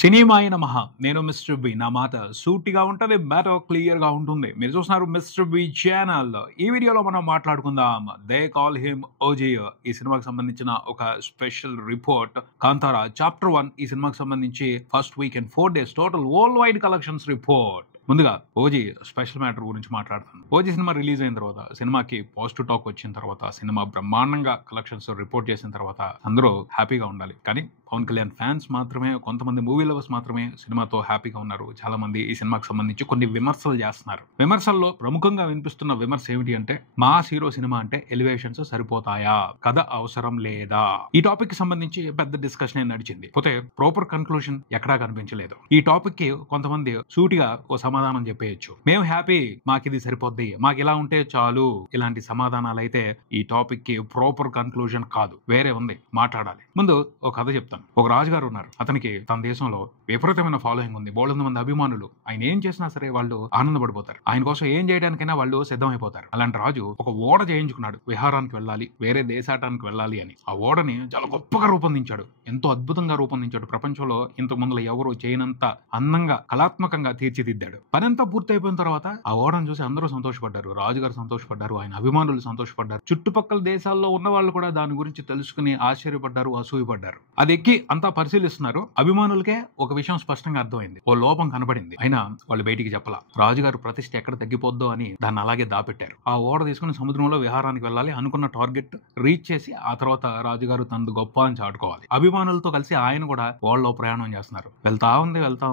సినిమాయ నమః. నేను mister B. నా మాట సూటిగా ఉంటది. మ్యాటర్ క్లియర్‌గా ఉంటుంది. మీరు చూస్తున్నారు మిస్టర్ బి ఛానల్. ఈ వీడియోలో మనం మాట్లాడుకుందాం. They call him OG. ఈ సినిమాకి సంబంధించిన ఒక స్పెషల్ రిపోర్ట్. కాంతారా చాప్టర్ 1 ఈ సినిమాకి సంబంధించి first week and 4 days total world wide collections report. ముందుగా ఓజీ స్పెషల్ మ్యాటర్ గురించి మాట్లాడుతాను. ఓజీ సినిమా రిలీజ్ అయిన తర్వాత, సినిమాకి పాజిటివ్ టాక్ వచ్చిన తర్వాత, సినిమా బ్రహ్మాండంగా కలెక్షన్స్ రిపోర్ట్ చేసిన తర్వాత అందరూ హ్యాపీగా ఉండాలి. కానీ పవన్ కళ్యాణ్ ఫ్యాన్స్ మాత్రమే, కొంతమంది మూవీ లవర్స్ మాత్రమే సినిమాతో హ్యాపీగా ఉన్నారు. చాలా మంది ఈ సినిమాకి సంబంధించి కొన్ని విమర్శలు చేస్తున్నారు. విమర్శల్లో ప్రముఖంగా వినిపిస్తున్న విమర్శ ఏమిటి అంటే, మాస్ హీరో సినిమా అంటే ఎలివేషన్స్ సరిపోతాయా, కథ అవసరం లేదా? ఈ టాపిక్ కి సంబంధించి పెద్ద డిస్కషన్ నడిచింది. పోతే ప్రాపర్ కన్క్లూషన్ ఎక్కడా కనిపించలేదు. ఈ టాపిక్ కి కొంతమంది సూటిగా ఓ సమాధానం చెప్పేయచ్చు. మేము హ్యాపీ, మాకు ఇది సరిపోద్ది, మాకు ఇలా ఉంటే చాలు. ఇలాంటి సమాధానాలు అయితే ఈ టాపిక్ కి ప్రాపర్ కన్క్లూజన్ కాదు, వేరే ఉంది, మాట్లాడాలి. ముందు ఒక కథ చెప్తాను. ఒక రాజుగారు ఉన్నారు. అతనికి తన దేశంలో విపరీతమైన ఫాలోయింగ్ ఉంది, బోల్డంత మంది అభిమానులు. ఆయన ఏం చేసినా సరే వాళ్ళు ఆనందపడిపోతారు. ఆయన కోసం ఏం చేయడానికైనా వాళ్ళు సిద్ధమైపోతారు. అలాంటి రాజు ఒక ఓడ చేయించుకున్నాడు. విహారానికి వెళ్ళాలి, వేరే దేశాటానికి వెళ్ళాలి అని. ఆ ఓడని చాలా గొప్పగా రూపొందించాడు, ఎంతో అద్భుతంగా రూపొందించాడు. ప్రపంచంలో ఇంతకు ముందు ఎవరు చేయనంత అందంగా, కళాత్మకంగా తీర్చిదిద్దాడు. పనంతా పూర్తయిపోయిన తర్వాత ఆ ఓడను చూసి అందరూ సంతోషపడ్డారు. రాజుగారు సంతోషపడ్డారు, ఆయన అభిమానులు సంతోషపడ్డారు, చుట్టుపక్కల దేశాల్లో ఉన్న వాళ్ళు కూడా దాని గురించి తెలుసుకుని ఆశ్చర్యపడ్డారు, అసూయపడ్డారు. అది ఎక్కి అంతా పరిశీలిస్తున్నారు. అభిమానులకే ఒక విషయం స్పష్టంగా అర్థమైంది, ఓ లోపం కనబడింది. అయినా వాళ్ళు బయటికి చెప్పలా. రాజుగారు ప్రతిష్ట ఎక్కడ తగ్గిపోద్దో అని దాన్ని అలాగే దాపెట్టారు. ఆ ఓడ తీసుకుని సముద్రంలో విహారానికి వెళ్ళాలి, అనుకున్న టార్గెట్ రీచ్ చేసి ఆ తర్వాత రాజుగారు తనది గొప్ప అని చాటుకోవాలి. అభిమానులతో కలిసి ఆయన కూడా ఓడలో ప్రయాణం చేస్తున్నారు. వెళ్తా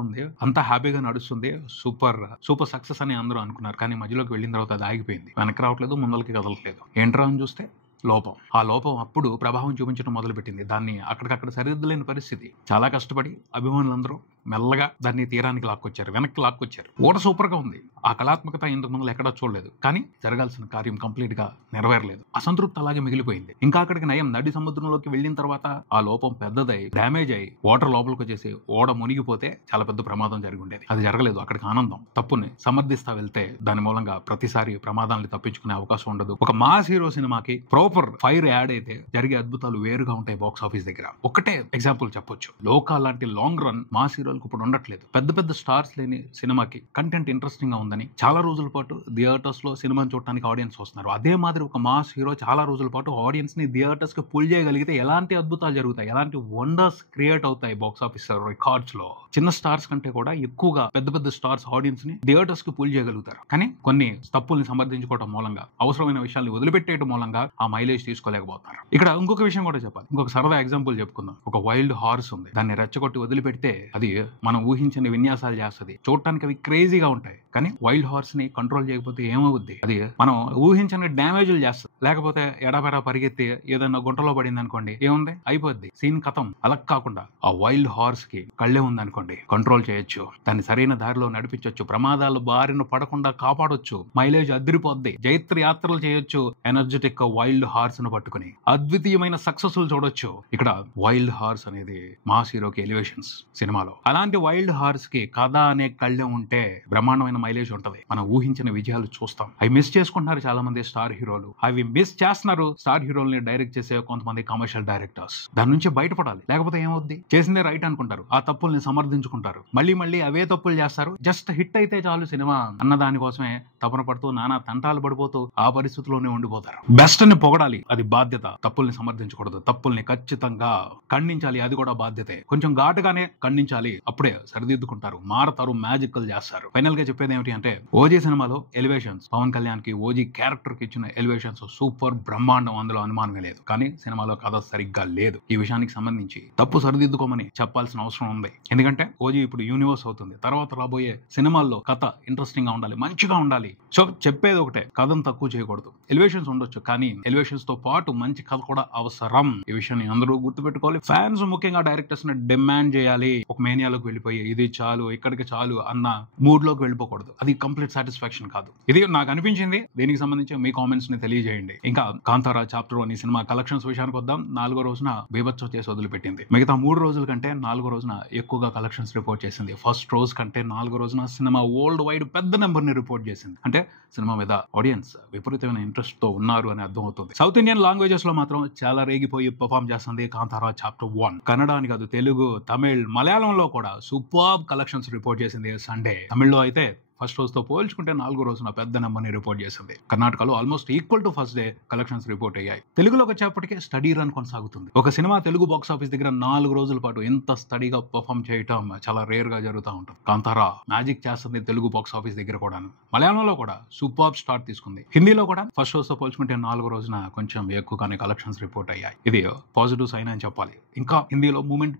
ఉంది, అంతా హ్యాపీగా నడుస్తుంది. సూపర్ సక్సెస్ అని అందరూ అనుకున్నారు. కానీ మధ్యలోకి వెళ్ళిన తర్వాత అది ఆగిపోయింది. వెనక్కి రావట్లేదు, ముందలకి కదలట్లేదు. ఏంట్రా అని చూస్తే లోపం. ఆ లోపం అప్పుడు ప్రభావం చూపించడం మొదలుపెట్టింది. దాన్ని అక్కడికక్కడ సరిదిద్దలేని పరిస్థితి. చాలా కష్టపడి అభిమానులందరూ మెల్లగా దాన్ని తీరానికి లాక్కొచ్చారు, వెనక్కి లాక్కొచ్చారు. ఓడ సూపర్ గా ఉంది. ఆ కళాత్మకత ఇంతకు ముందు ఎక్కడా చూడలేదు. కానీ జరగాల్సిన కార్యం కంప్లీట్ గా నెరవేరలేదు. అసంతృప్తి అలాగే మిగిలిపోయింది. ఇంకా అక్కడికి నయం, నడి సముద్రంలోకి వెళ్ళిన తర్వాత ఆ లోపం పెద్దదై డ్యామేజ్ అయ్యి వాటర్ లోపలికి వచ్చేసి ఓడ మునిగిపోతే చాలా పెద్ద ప్రమాదం జరిగి ఉండేది. అది జరగలేదు. అక్కడికి ఆనందం. తప్పుని సమర్థిస్తా వెళ్తే దాని మూలంగా ప్రతిసారి ప్రమాదాలను తప్పించుకునే అవకాశం ఉండదు. ఒక మాస్ హీరో సినిమాకి ప్రాపర్ ఫైర్ యాడ్ అయితే జరిగే అద్భుతాలు వేరుగా ఉంటాయి బాక్స్ ఆఫీస్ దగ్గర. ఒకటే ఎగ్జాంపుల్ చెప్పొచ్చు. లోకా లాంటి లాంగ్ రన్ మాస్ హీరోలకు ఇప్పుడు ఉండట్లేదు. పెద్ద పెద్ద స్టార్స్ లేని సినిమాకి కంటెంట్ ఇంట్రెస్టింగ్ గా ఉందని చాలా రోజుల పాటు థియేటర్స్ లో సినిమాని చూడడానికి ఆడియన్స్ వస్తున్నారు. అదే మాదిరి ఒక మాస్ హీరో చాలా రోజుల పాటు ఆడియన్స్ ని థియేటర్స్ కి పుల్ చేయగలిగితే ఎలాంటి అద్భుతాలు జరుగుతాయి, ఎలాంటి వండర్స్ క్రియేట్ అవుతాయి బాక్స్ ఆఫీస్ రికార్డ్స్ లో. చిన్న స్టార్స్ కంటే కూడా ఎక్కువగా పెద్ద పెద్ద స్టార్స్ ఆడియన్స్ ని థియేటర్స్ కి పుల్ చేయగలుగుతారు. కానీ కొన్ని తప్పుల్ని సమర్థించుకోవడం మూలంగా, అవసరమైన విషయాల్ని వదిలిపెట్టేయడం మూలంగా ఆ మైలేజ్ తీసుకోలేకపోతున్నారు. ఇక్కడ ఇంకొక విషయం కూడా చెప్పాలి. ఇంకొక సరదా ఎగ్జాంపుల్ చెప్పుకుందాం. ఒక వైల్డ్ హార్స్ ఉంది. దాన్ని రెచ్చగొట్టి వదిలిపెడితే అది మనం ఊహించని విన్యాసాలు చేస్తుంది. చూడటానికి అవి క్రేజీగా ఉంటాయి. కానీ వైల్డ్ హార్స్ ని కంట్రోల్ చేయకపోతే ఏమవుద్ది? అది మనం ఊహించని డ్యామేజ్లు చేస్తుంది. లేకపోతే ఎడాపెడా పరిగెత్తి ఏదైనా గుంటలో పడింది అనుకోండి, ఏముంది, అయిపోద్ది, సీన్ కథం. అలా కాకుండా ఆ వైల్డ్ హార్స్ కి కళ్ళే ఉంది అనుకోండి, కంట్రోల్ చేయొచ్చు, దాన్ని సరైన దారిలో నడిపించవచ్చు, ప్రమాదాలు బారిన పడకుండా కాపాడొచ్చు, మైలేజ్ అదిరిపోద్ది, జైత్ర యాత్రలు చేయొచ్చు. ఎనర్జెటిక్ వైల్డ్ హార్స్ ను పట్టుకుని అద్వితీయమైన సక్సెస్ చూడొచ్చు. ఇక్కడ వైల్డ్ హార్స్ అనేది మాస్ హీరోకి ఎలివేషన్స్ సినిమాలో. అలాంటి వైల్డ్ హార్స్ కి కథ అనే కళ్ళెం ఉంటే బ్రహ్మాండమైన మైలేజ్ ఉంటది. మనం ఊహించిన విజయాలు చూస్తాం. అవి మిస్ చేసుకుంటున్నారు చాలా మంది స్టార్ హీరోలు. అవి మిస్ చేస్తున్నారు స్టార్ హీరోల్ని డైరెక్ట్ చేసే కొంతమంది కమర్షియల్ డైరెక్టర్స్. దాని నుంచి బయటపడాలి. లేకపోతే ఏమవుద్ది? చేసిందే రైట్ అనుకుంటారు, ఆ తప్పుల్ని సమర్థించుకుంటారు, మళ్ళీ అవే తప్పులు చేస్తారు. జస్ట్ హిట్ అయితే చాలు సినిమా అన్న దానికోసమే తపన పడుతూ నానా తంటాలు పడిపోతూ ఆ పరిస్థితిలోనే ఉండిపోతారు. బెస్ట్ ని పొగడాలి, అది బాధ్యత. తప్పుల్ని సమర్థించకూడదు. తప్పుల్ని ఖచ్చితంగా ఖండించాలి, అది కూడా బాధ్యతే. కొంచెం ఘాటుగానే ఖండించాలి, అప్పుడే సరిదిద్దుకుంటారు, మారతారు, మ్యాజికల్ చేస్తారు. ఫైనల్ గా చెప్పేది ఏమిటి అంటే, ఓజీ సినిమాలో ఎలివేషన్స్, పవన్ కళ్యాణ్ కి ఓజీ క్యారెక్టర్ కి ఇచ్చిన ఎలివేషన్స్ సూపర్ బ్రహ్మాండం, అందులో అనుమానమే లేదు. కానీ సినిమాలో కథ సరిగ్గా లేదు. ఈ విషయానికి సంబంధించి తప్పు సరిదిద్దుకోమని చెప్పాల్సిన అవసరం ఉంది. ఎందుకంటే ఓజీ ఇప్పుడు యూనివర్స్ అవుతుంది. తర్వాత రాబోయే సినిమాల్లో కథ ఇంట్రెస్టింగ్ గా ఉండాలి, మంచిగా ఉండాలి. సో చెప్పేది ఒకటే, కథను తక్కువ చేయకూడదు. ఎలివేషన్స్ ఉండొచ్చు, కానీ ఎలివేషన్స్ తో పాటు మంచి కథ కూడా అవసరం. ఈ విషయాన్ని అందరూ గుర్తుపెట్టుకోవాలి. ఫ్యాన్స్ ముఖ్యంగా డైరెక్టర్స్ ని డిమాండ్ చేయాలి. ఒక మేనియాలోకి వెళ్ళిపోయి ఇది చాలు, ఇక్కడికి చాలు అన్న మూడ్ లోకి వెళ్ళిపోకూడదు. అది కంప్లీట్ సాటిస్ఫాక్షన్ కాదు. ఇది నాకు అనిపించింది. దీనికి సంబంధించి మీ కామెంట్స్ ని తెలియజేయండి. ఇంకా కాంతారా చాప్టర్ 1 ఈ సినిమా కలెక్షన్స్ విషయానికి వద్దాం. 4వ రోజున బీభత్సం చేసి వదిలిపెట్టింది. మిగతా 3 రోజుల కంటే 4వ రోజున ఎక్కువగా కలెక్షన్స్ రిపోర్ట్ చేసింది. ఫస్ట్ రోజు కంటే 4వ రోజున సినిమా వరల్డ్ వైడ్ పెద్ద నెంబర్ ని రిపోర్ట్ చేసింది. అంటే సినిమా మీద ఆడియన్స్ విపరీతమైన ఇంట్రెస్ట్ తో ఉన్నారు అని అర్థం అవుతుంది. సౌత్ ఇండియన్ లాంగ్వేజెస్ లో మాత్రం చాలా రేగిపోయి పర్ఫామ్ చేస్తుంది కాంతారా చాప్టర్ 1. కన్నడ అని కాదు, తెలుగు, తమిళ్, మలయాళంలో కూడా సూపర్ కలెక్షన్స్ రిపోర్ట్ చేసింది సండే. తమిళ్లో అయితే ఫస్ట్ రోజుతో పోల్చుకుంటే 4వ రోజున పెద్ద నెంబర్ని రిపోర్ట్ చేసింది. కర్ణాటకలో almost equal to first day collections report అయ్యాయి. తెలుగులోకి వచ్చేప్పటికే స్టడీ రన్ కొనసాగుతుంది. ఒక సినిమా తెలుగు బాక్స్ ఆఫీస్ దగ్గర 4 రోజుల పాటు ఎంత స్టడీగా పర్ఫామ్ చేయటం చాలా రేర్ గా జరుగుతూ ఉంటుంది. కాంతారా మ్యాజిక్ చేస్తుంది తెలుగు బాక్స్ ఆఫీస్ దగ్గర కూడా. మలయాళంలో కూడా సూపర్ స్టార్ట్ తీసుకుంది. హిందీలో కూడా ఫస్ట్ రోజుతో పోల్చుకుంటే 4వ రోజున కొంచెం ఎక్కువగానే కలెక్షన్స్ రిపోర్ట్ అయ్యాయి. ఇది పాజిటివ్ సైన్ అని చెప్పాలి. ఇంకా హిందీలో మూమెంట్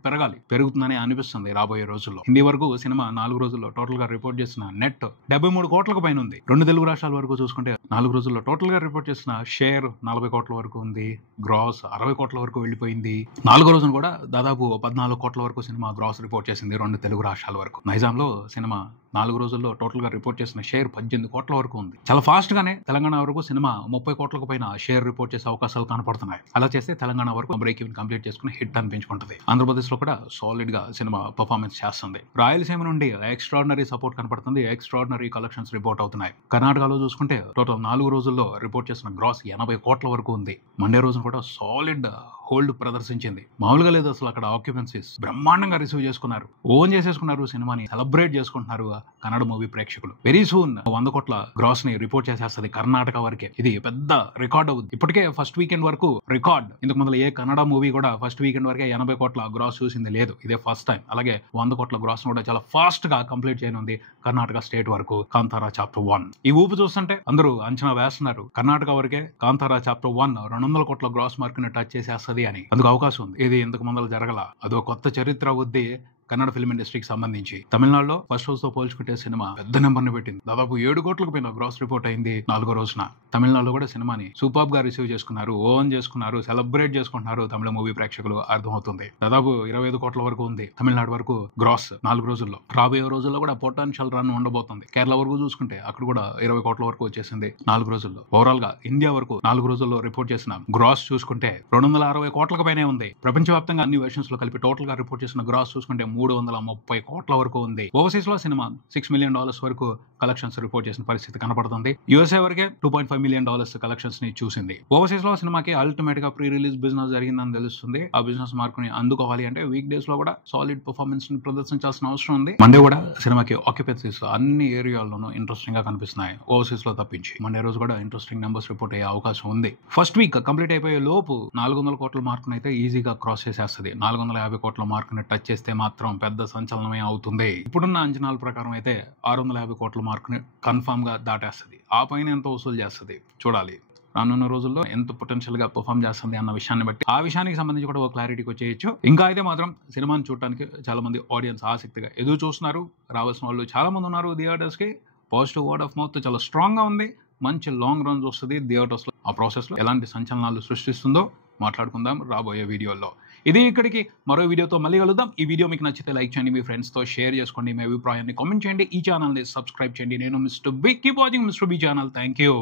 పెరుగుతుందని అనిపిస్తుంది రాబోయే రోజుల్లో. హిందీ వరకు సినిమా 4 రోజుల్లో టోటల్ గా రిపోర్ట్ చేసిన నెట్ 73 కోట్లకు పైన ఉంది. 2 తెలుగు రాష్ట్రాల వరకు చూసుకుంటే 4 రోజుల్లో టోటల్ గా రిపోర్ట్ చేసిన షేర్ 40 కోట్ల వరకు ఉంది. గ్రాస్ 60 కోట్ల వరకు వెళ్ళిపోయింది. 4వ రోజున కూడా దాదాపు 14 కోట్ల వరకు సినిమా గ్రాస్ రిపోర్ట్ చేసింది 2 తెలుగు రాష్ట్రాల వరకు. నైజాంలో సినిమా 4 రోజుల్లో టోటల్ గా రిపోర్ట్ చేసిన షేర్ 18 కోట్ల వరకు ఉంది. చాలా ఫాస్ట్ గానే తెలంగాణ వరకు సినిమా 30 కోట్లకు పైన షేర్ రిపోర్ట్ చేసే అవకాశాలు కనపడుతున్నాయి. అలా చేస్తే తెలంగాణ వరకు బ్రేక్ ఈవెన్ కంప్లీట్ చేసుకుని హిట్ అనిపించుకుంటుంది. ఆంధ్రప్రదేశ్ లో కూడా సాలిడ్ గా సినిమా పర్ఫార్మెన్స్ చేస్తుంది. రాయలసీమ నుండి ఎక్స్ట్రాడినరీ సపోర్ట్ కనపడుతుంది. ఎక్స్ట్రాడినరీ కలెక్షన్స్ రిపోర్ట్ అవుతున్నాయి. కర్ణాటకలో చూసుకుంటే టోటల్ 4 రోజుల్లో రిపోర్ట్ చేసిన గ్రాస్ 80 కోట్ల వరకు ఉంది. మండే రోజున కూడా సాలిడ్ హోల్డ్ ప్రదర్శించింది. మామూలుగా లేదు అసలు. అక్కడ ఆక్యుపెన్సీస్ బ్రహ్మాండంగా రిసీవ్ చేసుకున్నారు. ఓన్ చేసేసుకున్నారు. సినిమాని సెలబ్రేట్ చేసుకుంటున్నారు కన్నడ మూవీ ప్రేక్షకులు. వెరీ సూన్ 100 కోట్ల గ్రాస్ ని రిపోర్ట్ చేసేస్తుంది కర్ణాటక వరకే. ఇది పెద్ద రికార్డ్ అవుతుంది. ఇప్పటికే ఫస్ట్ వీకెండ్ వరకు రికార్డ్. ఇంతకు ముందు ఏ కన్నడ మూవీ కూడా ఫస్ట్ వీకెండ్ వరకే 80 కోట్ల గ్రాస్ చూసింది లేదు. ఇదే ఫస్ట్ టైం. అలాగే 100 కోట్ల గ్రాస్ కూడా చాలా ఫాస్ట్ గా కంప్లీట్ చేయనుంది కర్ణాటక స్టేట్ వరకు కాంతారా చాప్టర్ 1. ఈ ఊపు చూస్తుంటే అందరూ అంచనా వేస్తున్నారు కర్ణాటక వరకే కాంతారా చాప్టర్ 1 200 కోట్ల గ్రాస్ మార్క్ ని టచ్ చేసేస్తుంది అని. అందుకు అవకాశం ఉంది. ఇది ఇంతకు ముందు జరగల. అదో కొత్త చరిత్ర అవుద్ది కన్నడ ఫిల్మ్ ఇండస్ట్రీకి సంబంధించి. తమిళనాడులో ఫస్ట్ రోజుతో పోల్చుకుంటే సినిమా పెద్ద నెంబర్ ని పెట్టింది. దాదాపు 7 కోట్లకు పైన గ్రాస్ రిపోర్ట్ అయింది 4వ రోజున. తమిళనాడులో కూడా సినిమాని సూపర్ గా రిసీవ్ చేసుకున్నారు. ఓన్ చేసుకున్నారు. సెలబ్రేట్ చేసుకుంటున్నారు తమిళ మూవీ ప్రేక్షకులు. అర్థమవుతుంది. దాదాపు 25 కోట్ల వరకు ఉంది తమిళనాడు వరకు గ్రాస్ 4 రోజుల్లో. రాబోయే రోజుల్లో కూడా పొటెన్షియల్ రన్ ఉండబోతుంది. కేరళ వరకు చూసుకుంటే అక్కడ కూడా 20 కోట్ల వరకు వచ్చేసింది 4 రోజుల్లో. ఓవరాల్ గా ఇండియా వరకు 4 రోజుల్లో రిపోర్ట్ చేసిన గ్రాస్ చూసుకుంటే 260 కోట్లకు పైనే ఉంది. ప్రపంచవ్యాప్తంగా అన్ని వెర్షన్స్ లో కలిపి టోటల్ గా రిపోర్ట్ చేసిన గ్రాస్ చూసుకుంటే 330 కోట్ల వరకు ఉంది. ఓవర్సీస్ లో సినిమా $6 మిలియన్ వరకు కలెక్షన్స్ రిపోర్ట్ చేసిన పరిస్థితి కనపడుతుంది. యూఎస్ఏ వరకే $2.5 మిలియన్ కలెక్షన్స్ ని చూసింది. ఓవర్సీస్ లో సినిమాకి అల్టిమేట్ గా ప్రీ రిలీజ్ బిజినెస్ జరిగిందని తెలుస్తుంది. ఆ బిజినెస్ మార్కుని అందుకోవాలి అంటే వీక్ డేస్ లో కూడా సాలిడ్ పర్ఫార్మెన్స్ ని ప్రదర్శించాల్సిన అవసరం ఉంది. మండే కూడా సినిమాకి ఆక్యుపెన్సీస్ అన్ని ఏరియాల్లోనూ ఇంట్రెస్టింగ్ గా కనిపిస్తున్నాయి ఓవర్సీస్ లో తప్పించి. మండే రోజు కూడా ఇంట్రెస్టింగ్ నెంబర్స్ రిపోర్ట్ అయ్యే అవకాశం ఉంది. ఫస్ట్ వీక్ కంప్లీట్ అయిపోయే లోపు 400 కోట్ల మార్కును అయితే ఈజీగా క్రాస్ చేసేస్తుంది. 450 కోట్ల మార్కుని టచ్ చేస్తే మాత్రం పెద్ద సంచలనమే అవుతుంది. ఇప్పుడున్న అంచనాల ప్రకారం అయితే 650 కోట్ల మార్కుని కన్ఫర్మ్ గా దాటేస్తుంది. ఆ పైన ఎంత వసూలు చేస్తుంది చూడాలి. రానున్న రోజుల్లో ఎంత పొటెన్షియల్ గా పర్ఫామ్ చేస్తుంది అన్న విషయాన్ని బట్టి ఆ విషయానికి సంబంధించి కూడా ఒక క్లారిటీకి వచ్చేయచ్చు. ఇంకా అయితే మాత్రం సినిమాని చూడడానికి చాలా మంది ఆడియన్స్ ఆసక్తిగా ఎదురు చూస్తున్నారు. రావాల్సిన వాళ్ళు చాలా మంది ఉన్నారు థియేటర్స్ కి. పాజిటివ్ వర్డ్ ఆఫ్ మౌత్ చాలా స్ట్రాంగ్ గా ఉంది. మంచి లాంగ్ రన్స్ వస్తుంది థియేటర్స్ లో. ఆ ప్రాసెస్ లో ఎలాంటి సంచలనాలు సృష్టిస్తుందో మాట్లాడుకుందాం రాబోయే వీడియోలో. ఇది ఇక్కడికి. మరో వీడియోతో మళ్ళీ కలుద్దాం. ఈ వీడియో మీకు నచ్చితే లైక్ చేయండి, మీ ఫ్రెండ్స్ తో షేర్ చేసుకోండి, మీ అభిప్రాయాన్ని కామెంట్ చేయండి, ఈ ఛానల్ ని సబ్స్క్రైబ్ చేయండి. నేను mister B. Keep watching mister B channel. Thank you.